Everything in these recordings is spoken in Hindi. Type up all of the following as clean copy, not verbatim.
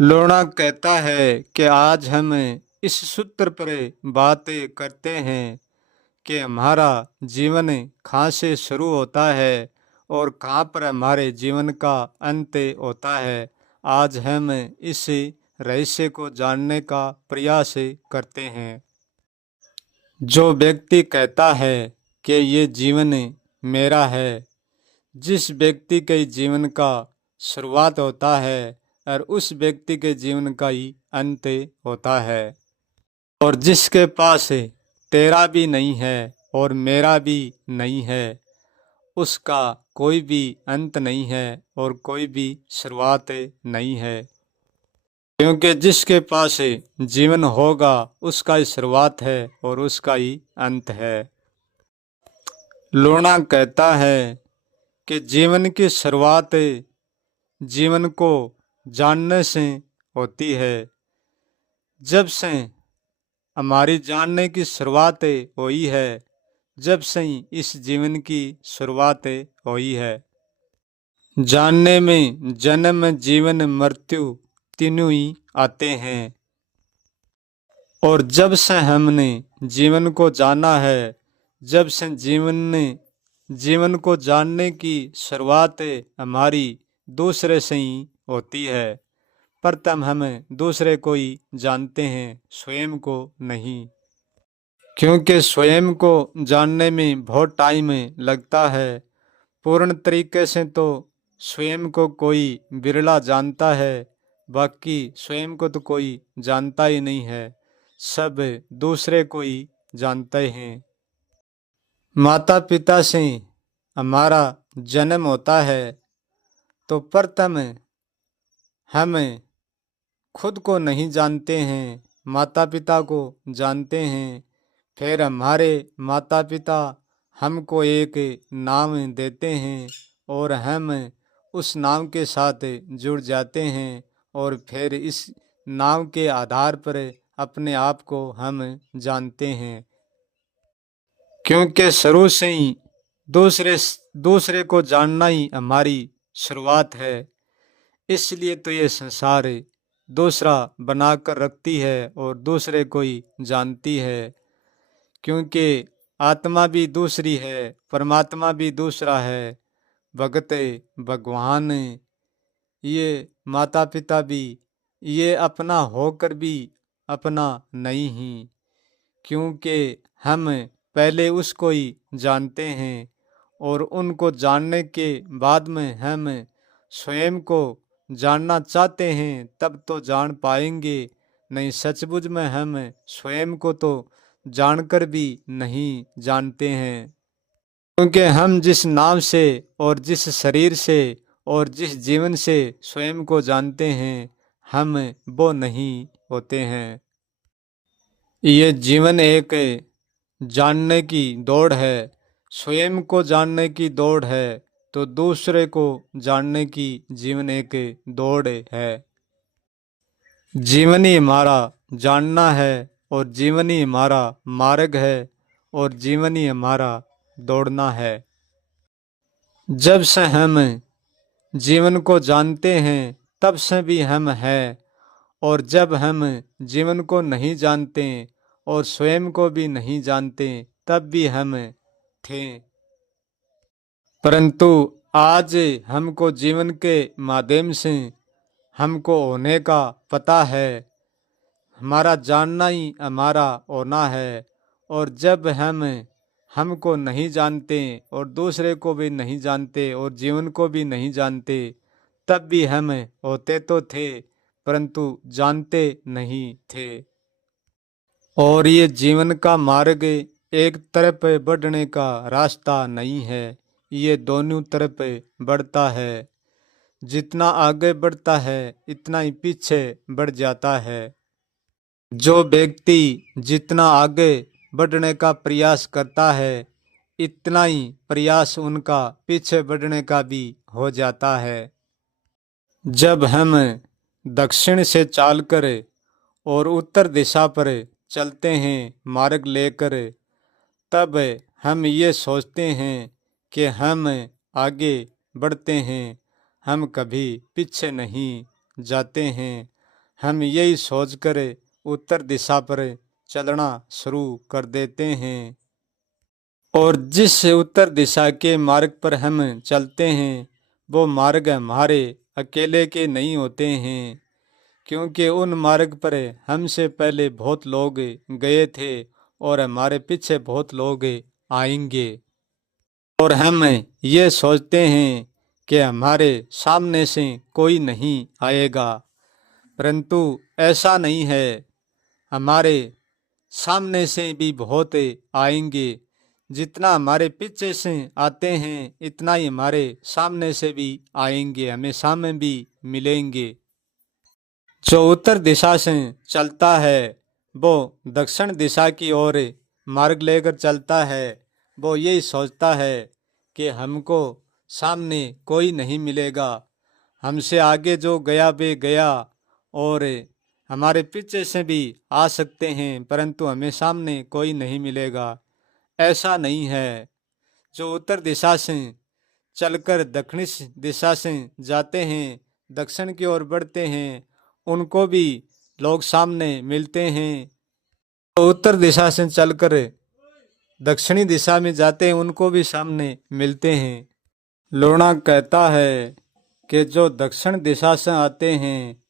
लोना कहता है कि आज हम इस सूत्र पर बातें करते हैं कि हमारा जीवन कहाँ से शुरू होता है और कहाँ पर हमारे जीवन का अंत होता है। आज हम इस रहस्य को जानने का प्रयास करते हैं। जो व्यक्ति कहता है कि ये जीवन मेरा है, जिस व्यक्ति के जीवन का शुरुआत होता है और उस व्यक्ति के जीवन का ही अंत होता है, और जिसके पास तेरा भी नहीं है और मेरा भी नहीं है, उसका कोई भी अंत नहीं है और कोई भी शुरुआत नहीं है। क्योंकि जिसके पास जीवन होगा उसका ही शुरुआत है और उसका ही अंत है। लोना कहता है कि जीवन की शुरुआत जीवन को जानने से होती है। जब से हमारी जानने की शुरुआत हुई है, जब से ही इस जीवन की शुरुआत हुई है। जानने में जन्म जीवन मृत्यु तीनों ही आते हैं, और जब से हमने जीवन को जाना है, जब से जीवन को जानने की शुरुआत हमारी दूसरे से ही होती है। प्रथम हम दूसरे को ही जानते हैं, स्वयं को नहीं। क्योंकि स्वयं को जानने में बहुत टाइम लगता है। पूर्ण तरीके से तो स्वयं को कोई बिरला जानता है, बाकी स्वयं को तो कोई जानता ही नहीं है, सब दूसरे को ही जानते हैं। माता पिता से हमारा जन्म होता है तो प्रथम हम खुद को नहीं जानते हैं, माता पिता को जानते हैं। फिर हमारे माता पिता हमको एक नाम देते हैं और हम उस नाम के साथ जुड़ जाते हैं, और फिर इस नाम के आधार पर अपने आप को हम जानते हैं। क्योंकि शुरू से ही दूसरे को जानना ही हमारी शुरुआत है, इसलिए तो ये संसार दूसरा बनाकर रखती है और दूसरे को ही जानती है। क्योंकि आत्मा भी दूसरी है, परमात्मा भी दूसरा है, भगत भगवान, ये माता पिता भी, ये अपना होकर भी अपना नहीं ही। क्योंकि हम पहले उसको ही जानते हैं और उनको जानने के बाद में हम स्वयं को जानना चाहते हैं, तब तो जान पाएंगे। नहीं, सचमुच में हम स्वयं को तो जानकर भी नहीं जानते हैं। क्योंकि हम जिस नाम से और जिस शरीर से और जिस जीवन से स्वयं को जानते हैं, हम वो नहीं होते हैं। ये जीवन एक जानने की दौड़ है, स्वयं को जानने की दौड़ है, तो दूसरे को जानने की जीवन एक दौड़ है। जीवन ही हमारा जानना है और जीवन ही हमारा मार्ग है और जीवन ही हमारा दौड़ना है। जब से हम जीवन को जानते हैं तब से भी हम हैं, और जब हम जीवन को नहीं जानते और स्वयं को भी नहीं जानते तब भी हम थे। परंतु आज हमको जीवन के माध्यम से हमको होने का पता है, हमारा जानना ही हमारा होना है। और जब हम हमको नहीं जानते और दूसरे को भी नहीं जानते और जीवन को भी नहीं जानते, तब भी हम होते तो थे परंतु जानते नहीं थे। और ये जीवन का मार्ग एक तरफ बढ़ने का रास्ता नहीं है, ये दोनों तरफ बढ़ता है। जितना आगे बढ़ता है इतना ही पीछे बढ़ जाता है। जो व्यक्ति जितना आगे बढ़ने का प्रयास करता है, इतना ही प्रयास उनका पीछे बढ़ने का भी हो जाता है। जब हम दक्षिण से चाल कर और उत्तर दिशा पर चलते हैं मार्ग लेकर, तब हम ये सोचते हैं कि हम आगे बढ़ते हैं, हम कभी पीछे नहीं जाते हैं। हम यही सोचकर उत्तर दिशा पर चलना शुरू कर देते हैं। और जिस उत्तर दिशा के मार्ग पर हम चलते हैं वो मार्ग हमारे अकेले के नहीं होते हैं, क्योंकि उन मार्ग पर हमसे पहले बहुत लोग गए थे और हमारे पीछे बहुत लोग आएंगे। और हम ये सोचते हैं कि हमारे सामने से कोई नहीं आएगा, परंतु ऐसा नहीं है। हमारे सामने से भी बहुत आएंगे। जितना हमारे पीछे से आते हैं इतना ही हमारे सामने से भी आएंगे, हमें सामने भी मिलेंगे। जो उत्तर दिशा से चलता है वो दक्षिण दिशा की ओर मार्ग लेकर चलता है। वो यही सोचता है कि हमको सामने कोई नहीं मिलेगा, हमसे आगे जो गया वे गया और हमारे पीछे से भी आ सकते हैं, परंतु हमें सामने कोई नहीं मिलेगा। ऐसा नहीं है। जो उत्तर दिशा से चलकर दक्षिण दिशा से जाते हैं, दक्षिण की ओर बढ़ते हैं, उनको भी लोग सामने मिलते हैं। तो उत्तर दिशा से चलकर दक्षिणी दिशा में जाते हैं, उनको भी सामने मिलते हैं। लोना कहता है कि जो दक्षिण दिशा से आते हैं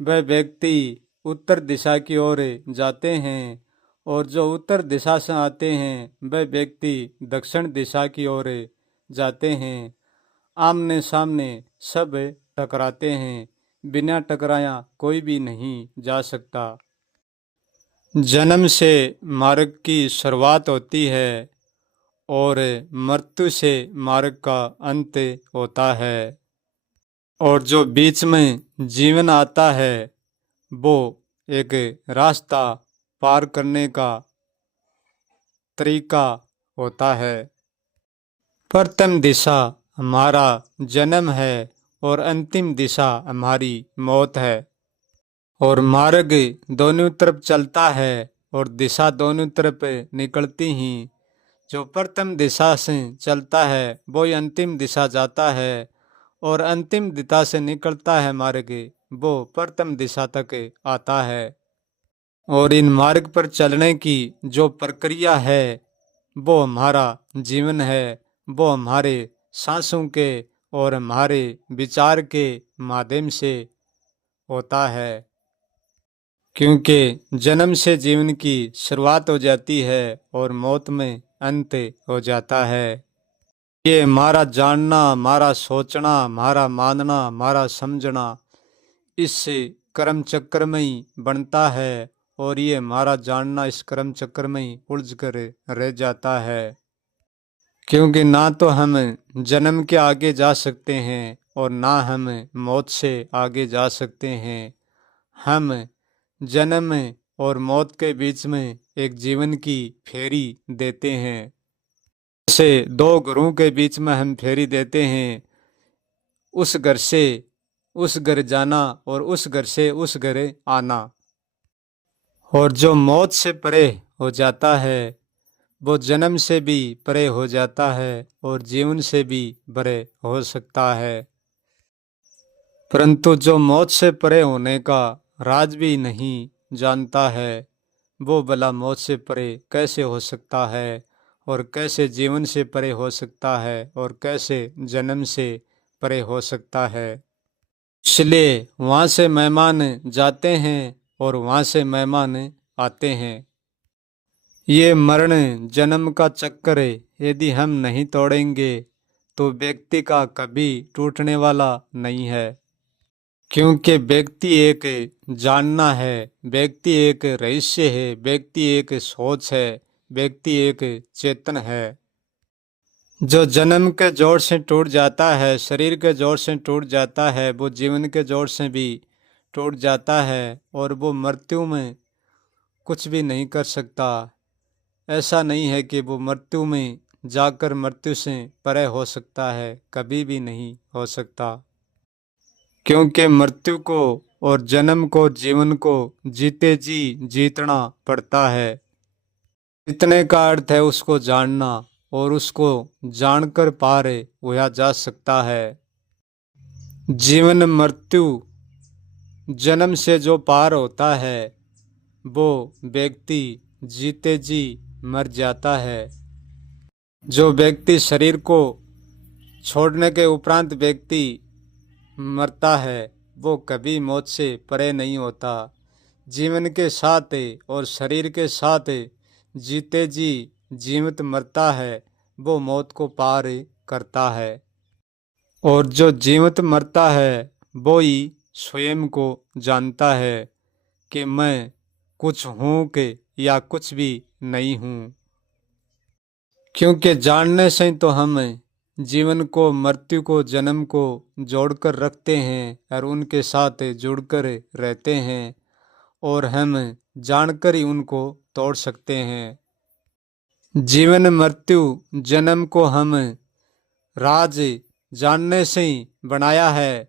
वह व्यक्ति उत्तर दिशा की ओर जाते हैं, और जो उत्तर दिशा से आते हैं वह व्यक्ति दक्षिण दिशा की ओर जाते हैं। आमने सामने सब टकराते हैं, बिना टकराया कोई भी नहीं जा सकता। जन्म से मार्ग की शुरुआत होती है और मृत्यु से मार्ग का अंत होता है, और जो बीच में जीवन आता है वो एक रास्ता पार करने का तरीका होता है। प्रथम दिशा हमारा जन्म है और अंतिम दिशा हमारी मौत है। और मार्ग दोनों तरफ चलता है और दिशा दोनों तरफ निकलती ही। जो प्रथम दिशा से चलता है वो ही अंतिम दिशा जाता है, और अंतिम दिशा से निकलता है मार्ग वो प्रथम दिशा तक आता है। और इन मार्ग पर चलने की जो प्रक्रिया है वो हमारा जीवन है, वो हमारे सांसों के और हमारे विचार के माध्यम से होता है। क्योंकि जन्म से जीवन की शुरुआत हो जाती है और मौत में अंत हो जाता है। ये हमारा जानना, हमारा सोचना, हमारा मानना, हमारा समझना इस कर्म चक्र में ही बनता है, और ये हमारा जानना इस कर्म चक्र में ही उलझ कर रह जाता है। क्योंकि ना तो हम जन्म के आगे जा सकते हैं और ना हम मौत से आगे जा सकते हैं। हम जन्म और मौत के बीच में एक जीवन की फेरी देते हैं। जैसे दो घरों के बीच में हम फेरी देते हैं, उस घर से उस घर जाना और उस घर से उस घर आना। और जो मौत से परे हो जाता है वो जन्म से भी परे हो जाता है और जीवन से भी परे हो सकता है। परंतु जो मौत से परे होने का राज भी नहीं जानता है वो भला मौत से परे कैसे हो सकता है, और कैसे जीवन से परे हो सकता है, और कैसे जन्म से परे हो सकता है। इसलिए वहाँ से मेहमान जाते हैं और वहाँ से मेहमान आते हैं। ये मरण जन्म का चक्कर यदि हम नहीं तोड़ेंगे तो व्यक्ति का कभी टूटने वाला नहीं है। क्योंकि व्यक्ति एक जानना है, व्यक्ति एक रहस्य है, व्यक्ति एक सोच है, व्यक्ति एक चेतन है। जो जन्म के जोर से टूट जाता है, शरीर के जोर से टूट जाता है, वो जीवन के जोर से भी टूट जाता है, और वो मृत्यु में कुछ भी नहीं कर सकता। ऐसा नहीं है कि वो मृत्यु में जाकर मृत्यु से परे हो सकता है, कभी भी नहीं हो सकता। क्योंकि मृत्यु को और जन्म को, जीवन को जीते जी जीतना पड़ता है। जीतने का अर्थ है उसको जानना, और उसको जानकर पार हुआ जा सकता है। जीवन मृत्यु जन्म से जो पार होता है वो व्यक्ति जीते जी मर जाता है। जो व्यक्ति शरीर को छोड़ने के उपरांत व्यक्ति मरता है वो कभी मौत से परे नहीं होता। जीवन के साथ और शरीर के साथ जीते जी जीवित मरता है वो मौत को पार करता है। और जो जीवित मरता है वो ही स्वयं को जानता है कि मैं कुछ हूँ कि या कुछ भी नहीं हूँ। क्योंकि जानने से तो हम जीवन को, मृत्यु को, जन्म को जोड़कर रखते हैं और उनके साथ जुड़कर रहते हैं और हम जानकर ही उनको तोड़ सकते हैं। जीवन, मृत्यु, जन्म को हम राज जानने से ही बनाया है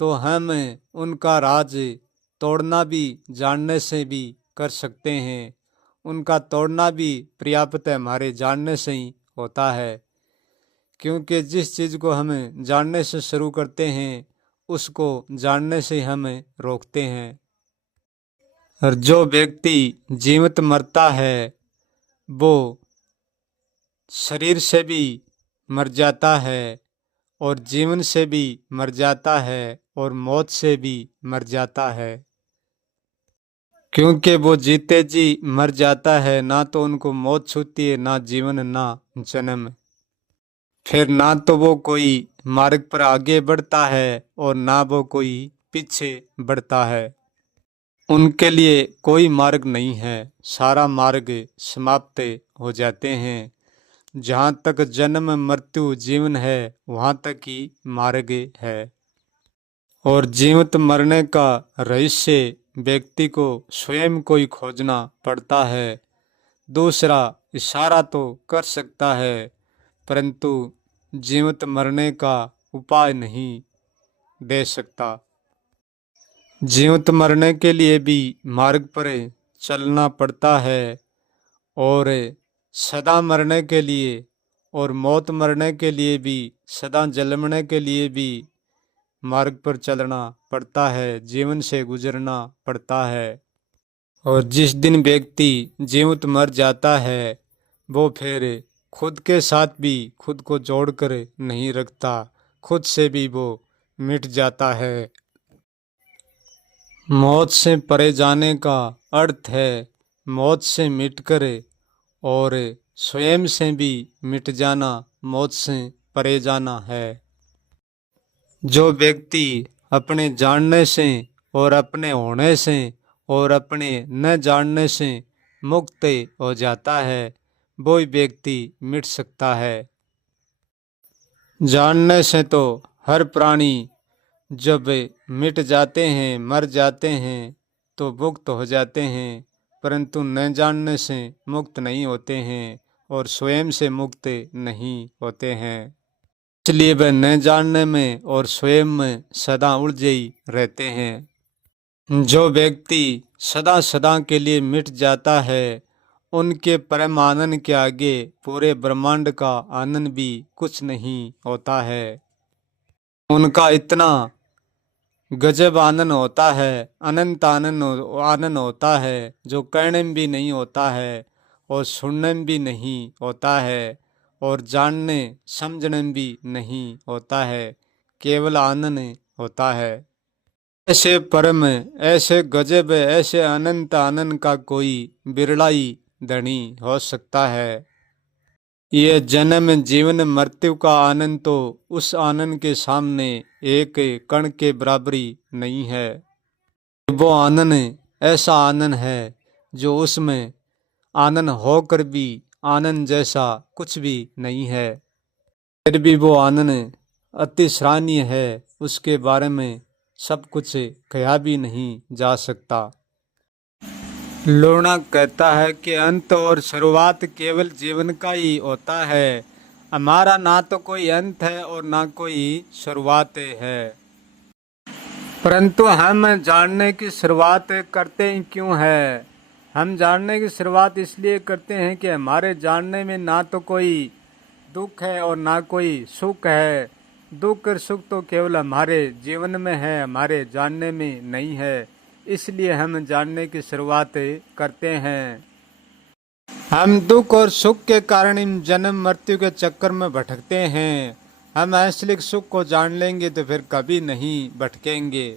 तो हम उनका राज तोड़ना भी जानने से भी कर सकते हैं। उनका तोड़ना भी पर्याप्त हमारे जानने से ही होता है। क्योंकि जिस चीज़ को हम जानने से शुरू करते हैं उसको जानने से हम रोकते हैं। और जो व्यक्ति जीवित मरता है वो शरीर से भी मर जाता है और जीवन से भी मर जाता है और मौत से भी मर जाता है। क्योंकि वो जीते जी मर जाता है, ना तो उनको मौत छूती है, ना जीवन ना जन्म। फिर ना तो वो कोई मार्ग पर आगे बढ़ता है और ना वो कोई पीछे बढ़ता है। उनके लिए कोई मार्ग नहीं है, सारा मार्ग समाप्त हो जाते हैं। जहाँ तक जन्म, मृत्यु, जीवन है वहाँ तक ही मार्ग है। और जीवित मरने का रहस्य व्यक्ति को स्वयं को ही खोजना पड़ता है। दूसरा इशारा तो कर सकता है परंतु जीवित मरने का उपाय नहीं दे सकता। जीवित मरने के लिए भी मार्ग पर चलना पड़ता है और सदा मरने के लिए और मौत मरने के लिए भी, सदा जन्मने के लिए भी मार्ग पर चलना पड़ता है, जीवन से गुजरना पड़ता है। और जिस दिन व्यक्ति जीवित मर जाता है वो फिर खुद के साथ भी खुद को जोड़कर नहीं रखता, खुद से भी वो मिट जाता है। मौत से परे जाने का अर्थ है मौत से मिटकर और स्वयं से भी मिट जाना, मौत से परे जाना है। जो व्यक्ति अपने जानने से और अपने होने से और अपने न जानने से मुक्त हो जाता है वो व्यक्ति मिट सकता है। जानने से तो हर प्राणी जब मिट जाते हैं, मर जाते हैं तो मुक्त हो जाते हैं, परंतु न जानने से मुक्त नहीं होते हैं और स्वयं से मुक्त नहीं होते हैं। इसलिए वे न जानने में और स्वयं में सदा उलझे ही रहते हैं। जो व्यक्ति सदा सदा के लिए मिट जाता है उनके परम आनंद के आगे पूरे ब्रह्मांड का आनंद भी कुछ नहीं होता है। उनका इतना गजब आनंद होता है, अनंत आनंद होता है जो कहने में भी नहीं होता है और सुनने में भी नहीं होता है और जानने समझने में भी नहीं होता है, केवल आनंद होता है। ऐसे परम, ऐसे गजब, ऐसे अनंत आनंद का कोई बिरला ही धनी हो सकता है। यह जन्म, जीवन, मृत्यु का आनंद तो उस आनंद के सामने एक कण के बराबरी नहीं है। वो आनंद ऐसा आनंद है जो उसमें आनंद होकर भी आनंद जैसा कुछ भी नहीं है। फिर भी वो आनंद अति सराहनीय है, उसके बारे में सब कुछ कहा भी नहीं जा सकता। लोना कहता है कि अंत और शुरुआत केवल जीवन का ही होता है। हमारा ना तो कोई अंत है और ना कोई शुरुआत है, परंतु हम जानने की शुरुआत करते ही क्यों है? हम जानने की शुरुआत इसलिए करते हैं कि हमारे जानने में ना तो कोई दुख है और ना कोई सुख है। दुख और सुख तो केवल हमारे जीवन में है, हमारे जानने में नहीं है। इसलिए हम जानने की शुरुआत करते हैं। हम दुख और सुख के कारण इन जन्म मृत्यु के चक्कर में भटकते हैं। हम असली सुख को जान लेंगे तो फिर कभी नहीं भटकेंगे।